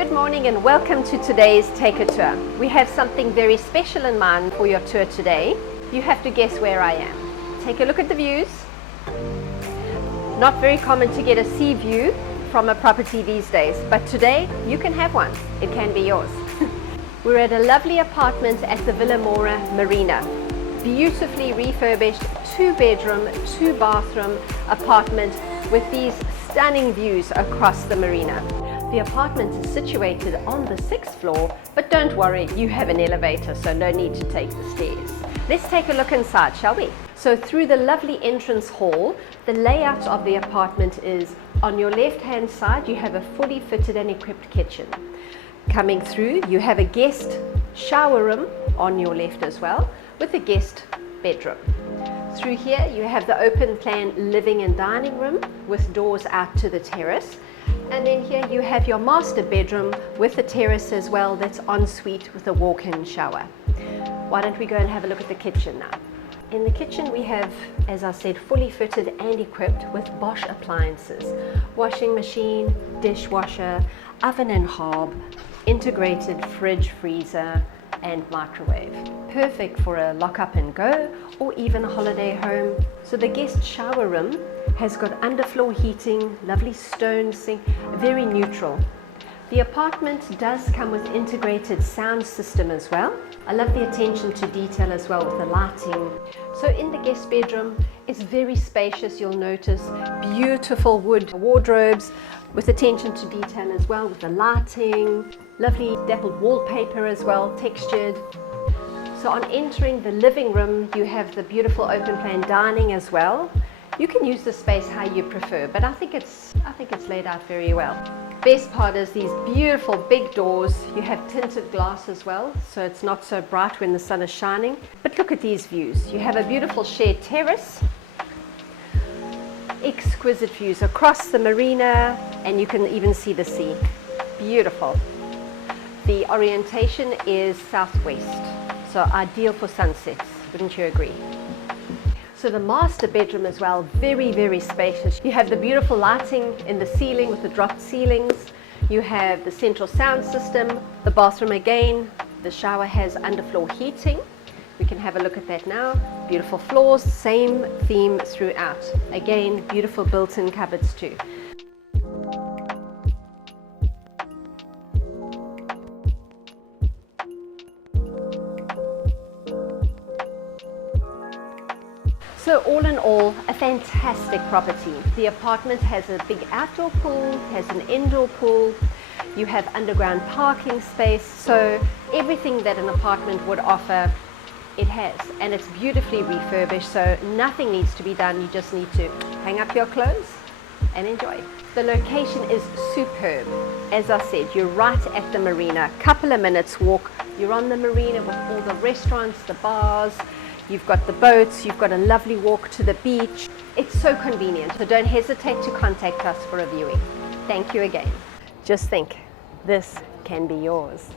Good morning and welcome to today's Take a Tour. We have something very special in mind for your tour today. You have to guess where I am. Take a look at the views. Not very common to get a sea view from a property these days, but today you can have one. It can be yours. We're at a lovely apartment at the Vilamoura Marina. Beautifully refurbished 2-bedroom, 2-bathroom apartment with these stunning views across the marina. The apartment is situated on the 6th floor, but don't worry, you have an elevator, so no need to take the stairs. Let's take a look inside, shall we? So through the lovely entrance hall, the layout of the apartment is on your left-hand side, you have a fully fitted and equipped kitchen. Coming through, you have a guest shower room on your left as well, with a guest bedroom. Through here, you have the open plan living and dining room with doors out to the terrace. And then here you have your master bedroom with a terrace as well that's ensuite with a walk-in shower. Why don't we go and have a look at the kitchen now? In the kitchen we have, as I said, fully fitted and equipped with Bosch appliances. Washing machine, dishwasher, oven and hob, integrated fridge, freezer and microwave. Perfect for a lock-up and go or even a holiday home. So the guest shower room has got underfloor heating, lovely stone sink, very neutral. The apartment does come with integrated sound system as well. I love the attention to detail as well with the lighting. So in the guest bedroom, it's very spacious, you'll notice. Beautiful wood wardrobes with attention to detail as well with the lighting. Lovely dappled wallpaper as well, textured. So on entering the living room, you have the beautiful open plan dining as well. You can use the space how you prefer, but I think it's laid out very well. Best part is these beautiful big doors. You have tinted glass as well, so it's not so bright when the sun is shining. But look at these views. You have a beautiful shared terrace, exquisite views across the marina, and you can even see the sea. Beautiful. The orientation is southwest, so ideal for sunsets, wouldn't you agree? So the master bedroom as well, very, very spacious. You have the beautiful lighting in the ceiling with the dropped ceilings. You have the central sound system, the bathroom again. The shower has underfloor heating. We can have a look at that now. Beautiful floors, same theme throughout. Again, beautiful built-in cupboards too. So all in all, a fantastic property. The apartment has a big outdoor pool, has an indoor pool, you have underground parking space, so everything that an apartment would offer, it has. And it's beautifully refurbished, so nothing needs to be done, you just need to hang up your clothes and enjoy. The location is superb. As I said, you're right at the marina, couple of minutes walk, you're on the marina with all the restaurants, the bars, you've got the boats, you've got a lovely walk to the beach. It's so convenient, so don't hesitate to contact us for a viewing. Thank you again. Just think, this can be yours.